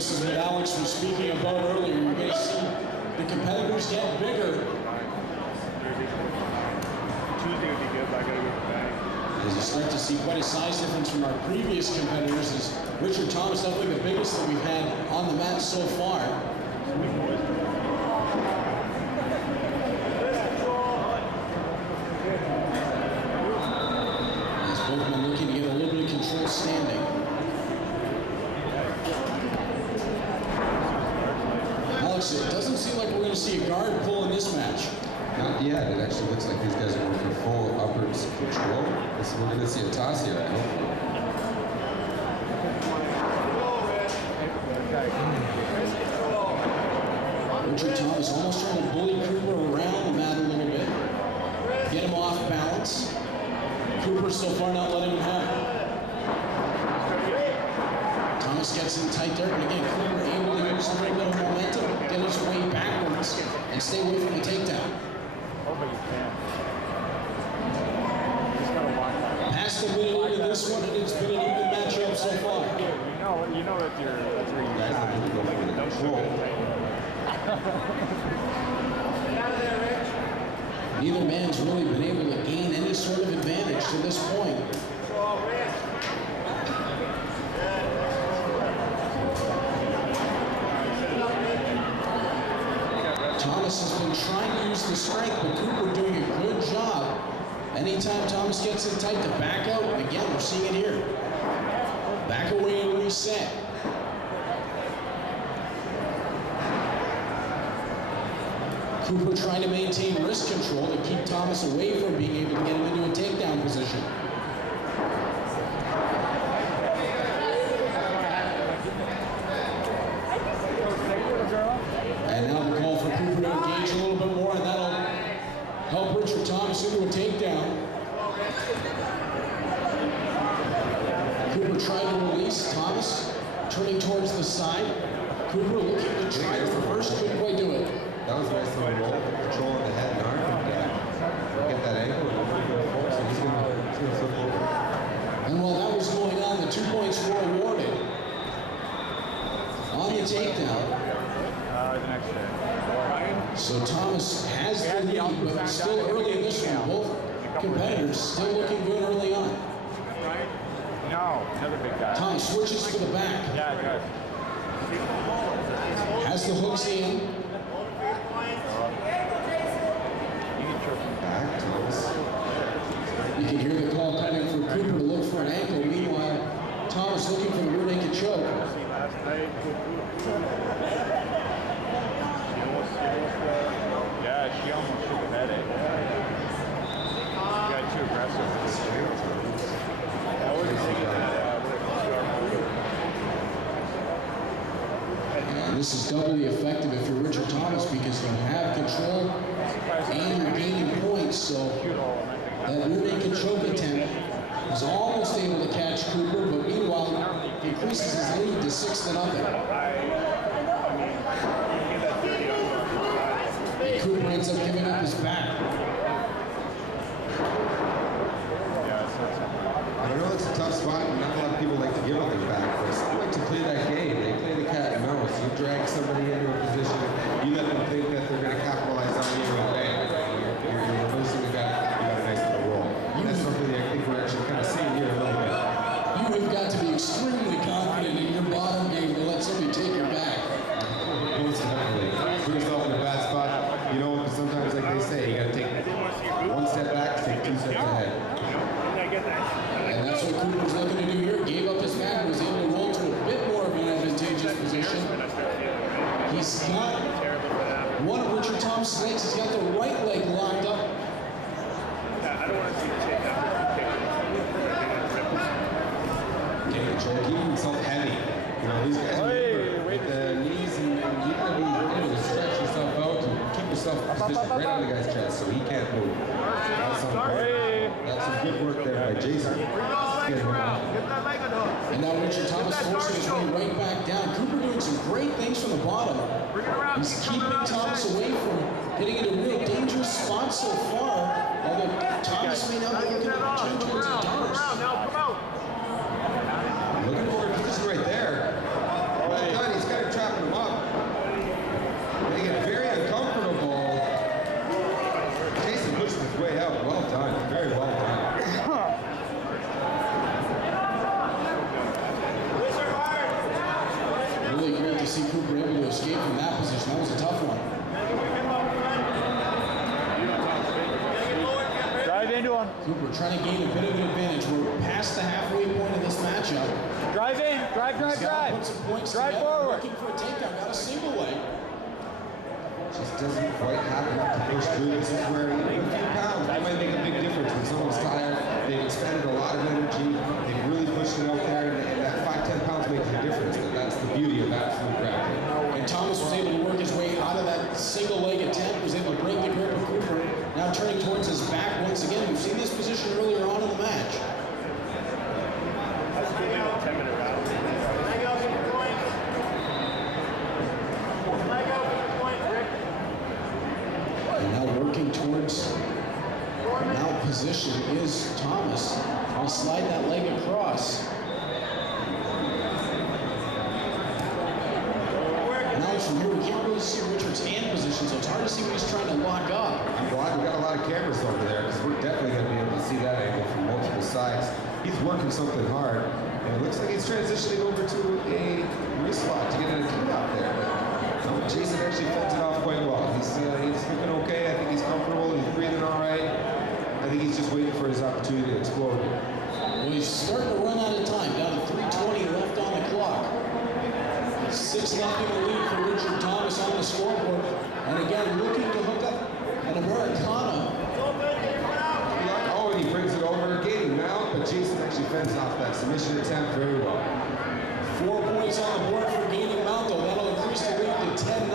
this is what Alex was speaking about earlier. You're going to see the competitors get bigger. Tuesday would be good, but I gotta go to the bank. As you start to see quite a size difference from our previous competitors, as Richard Thomas, definitely the biggest that we've had on the mat so far. As both men looking to get a little bit of control standing. Alex, it doesn't seem like we're going to see a guard pull in this match. Not yet. It actually looks like these guys are going for full upwards control. We're going to see a toss here, I hope. Richard Thomas almost trying to bully Cooper around the mat a little bit. Get him off balance. Cooper so far not letting him have it. Thomas gets in tight there, but again, Cooper able to use a little bit of momentum, get his way backwards, and stay away from the takedown. Past the middle into this one, and it's been an even matchup so far. You know that's where you Guys are going to go for the control. Neither man's really been able to gain any sort of advantage to this point. Thomas has been trying to use the strength, but Cooper doing a good job. Anytime Thomas gets it tight to back out, again, we're seeing it here. Back away and reset. Cooper trying to maintain wrist control to keep Thomas away from being able to get him into a takedown position. And now the call for Cooper to engage a little bit more, and that'll help Richard Thomas into a takedown. Cooper tried to release Thomas, turning towards the side. Cooper looking to try to reverse, couldn't quite do it. That was a nice little roll, control on the head and arm, and get that ankle and over to the force, and he's going to flip over. And while that was going on, the 2 points were awarded on the takedown. So Thomas has the lead, but still early in this one. Both competitors still looking good early on. No, another big guy. Thomas switches to the back. Yeah, good. Has the hooks in. Back, Thomas. You can hear the call coming for Cooper to look for an ankle. Meanwhile, Thomas looking for the rear naked choke. Yeah, she almost took a headache. She got too aggressive. And this is doubly effective if you're Richard Thomas because you have control and you're gaining points. So that rear naked choke attempt was almost able to catch Cooper, but meanwhile increases his lead to 6-0. Cooper ends up giving up his back. I don't know, it's a tough spot, and not a lot of people like to give up their back, but I like to play that game. They play the cat and mouse. You drag somebody into a position, you let them think that they're going to capitalize on you, and bang, you're basically got a nice little roll. And that's something I think we're actually kind of seeing here a little bit. You have got to be extremely confident in your bottom game to let somebody take your back. Most definitely. Put yourself in a bad spot. You know, sometimes like they say, you got to take one step back, take 2 steps ahead. And that's what Cooper's looking to do here. Gave up his back, was able to roll to a bit more of an advantageous position. He's got one of Richard Thomas' legs. He's got the right leg locked up. I don't want to see you take that. Take control, keeping himself heavy. You know, these guys are with the knees, and you got to be able to stretch yourself out and keep yourself positioned right on the guy's chest so he can't move. That's some good work there by Jason. And now Richard Thomas forcing his way right back down. Cooper doing some great things from the bottom. He's keeping Thomas away from getting into real dangerous spots so far, although Thomas may not be looking to turn towards the doors. Looking for a position right there. Well done, he's got Cooper trying to gain a bit of an advantage. We're past the halfway point of this matchup. Drive in. Drive. He's got to put some points Drive together. forward. Looking for a takedown. Got a single leg. Just doesn't quite have enough to push through. This is where a few pounds that might make a big difference when someone's tired. They've expended a lot of energy. They've really pushed it out there, and that 5-10 pounds makes a difference. And that's the beauty of absolute grappling. And Thomas was able to work his way out of that single leg attempt, was able to break the grip of Cooper. Now turning towards his back once again. We've seen this position earlier on in the match. And now working towards mount position is Thomas. I'll slide that leg across. Now from here we can't really see Richard's hand position, so it's hard to see what he's trying to lock up. I'm glad we got a lot of cameras over there because we're definitely going to be able to see that angle from multiple sides. He's working something hard, and it looks like he's transitioning over to a wrist lock to get in a kick out there. But Jason actually fends it off quite well. He's looking okay. I think he's comfortable. He's breathing all right. I think he's just waiting for his opportunity to explode. Well, he's starting to run out of time. Down to 3:20 left on the clock. 6-0 lead for Richard Thomas on the scoreboard. And again, looking to hook up an Americana. Oh, and he brings it over, gaining mount, but Jason actually fends off that submission attempt very well. 4 points on the board for gaining mount, though. That'll increase the lead to 10-0.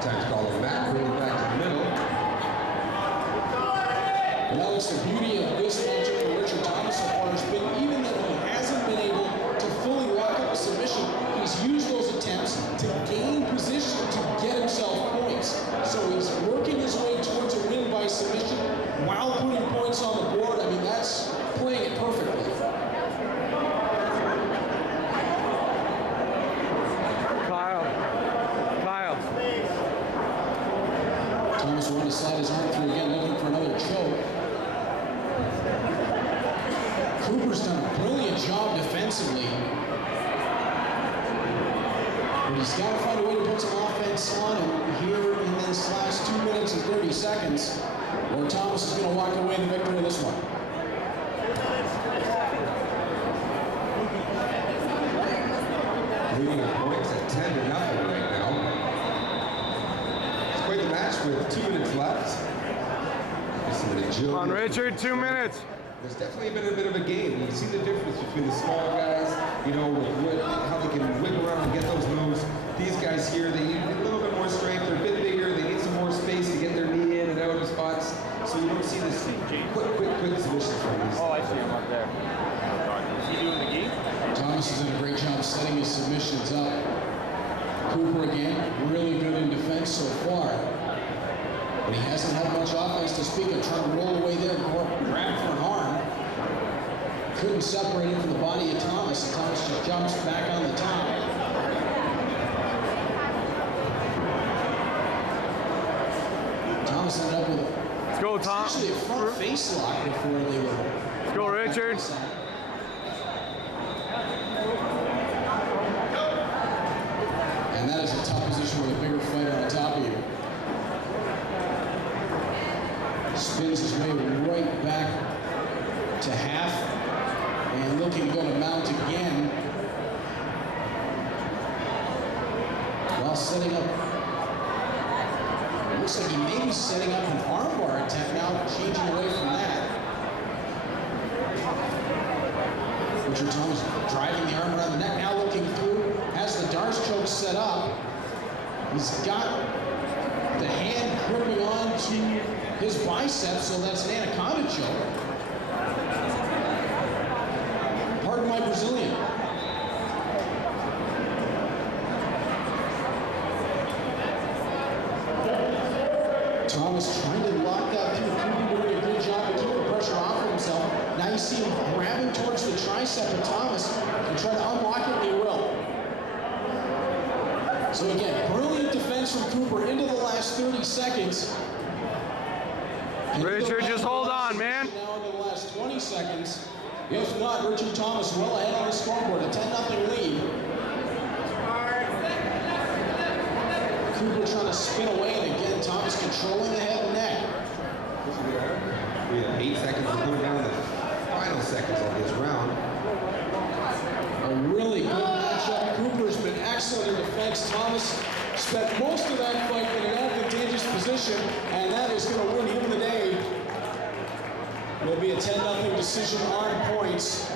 Time to call him back, bring him back to the middle. Well, it's the beauty of this matchup for Richard Thomas so far has been even that he hasn't been able to fully lock up a submission, he's used those attempts to gain position to get himself points. So he's working his way towards a win by submission while putting points on the board. I mean, that's playing it perfectly. Kyle. Thomas wanted to slide his arm through again, looking for another choke. Cooper's done a brilliant job defensively. But he's got to find a way to put some offense on him here in this last 2 minutes and 30 seconds, or Thomas is going to walk away the victor of this one. Leading the points at 10-0 right now. It's quite the match with 2 minutes left. Come on, Richard, 2 minutes. There's definitely been a bit of a game. You see the difference between the small guys, you know, with how they can wiggle around and get those moves. These guys here, they need a little bit more strength. They're a bit bigger. They need some more space to get their knee in and out of spots. So you don't see this quick submission from these. Oh, I see him up there. Is he doing the gi? Thomas has done a great job setting his submissions up. Cooper again, really good in defense so far. But he hasn't had much offense to speak of, trying to roll away there, grab for an arm. Couldn't separate him from the body of Thomas, and Thomas just jumps back on the top. Thomas ended up with Let's go, Tom. actually a front face lock before they were. Let's go, Richard. And that is a tough position with a bigger fighter on top of you. Spins his way right back to half and looking to go to mount again while setting up. It looks like he may be setting up an armbar attempt now, changing away from that. Richard Thomas driving the arm around the neck, now looking through, has the Darce choke set up. He's got the hand gripping on to his biceps, so that's an anaconda choke. Pardon my Brazilian. Thomas trying to lock that through. Cooper doing a good job of keeping pressure off of himself. Now you see him grabbing towards the tricep of Thomas and trying to unlock it, and he will. So again, brilliant defense from Cooper into the last 30 seconds. Richard, just hold on, man. Now in the last 20 seconds. If not, Richard Thomas well ahead on the scoreboard, a 10-0 lead. Cooper trying to spin away, and again, Thomas controlling the head and neck. Yeah. we're coming down to the final seconds of this round. A really good matchup. Cooper's been excellent in defense. Thomas spent most of that fight in an advantageous position, and that is going to win him the day. It'll be a 10-0 decision on points.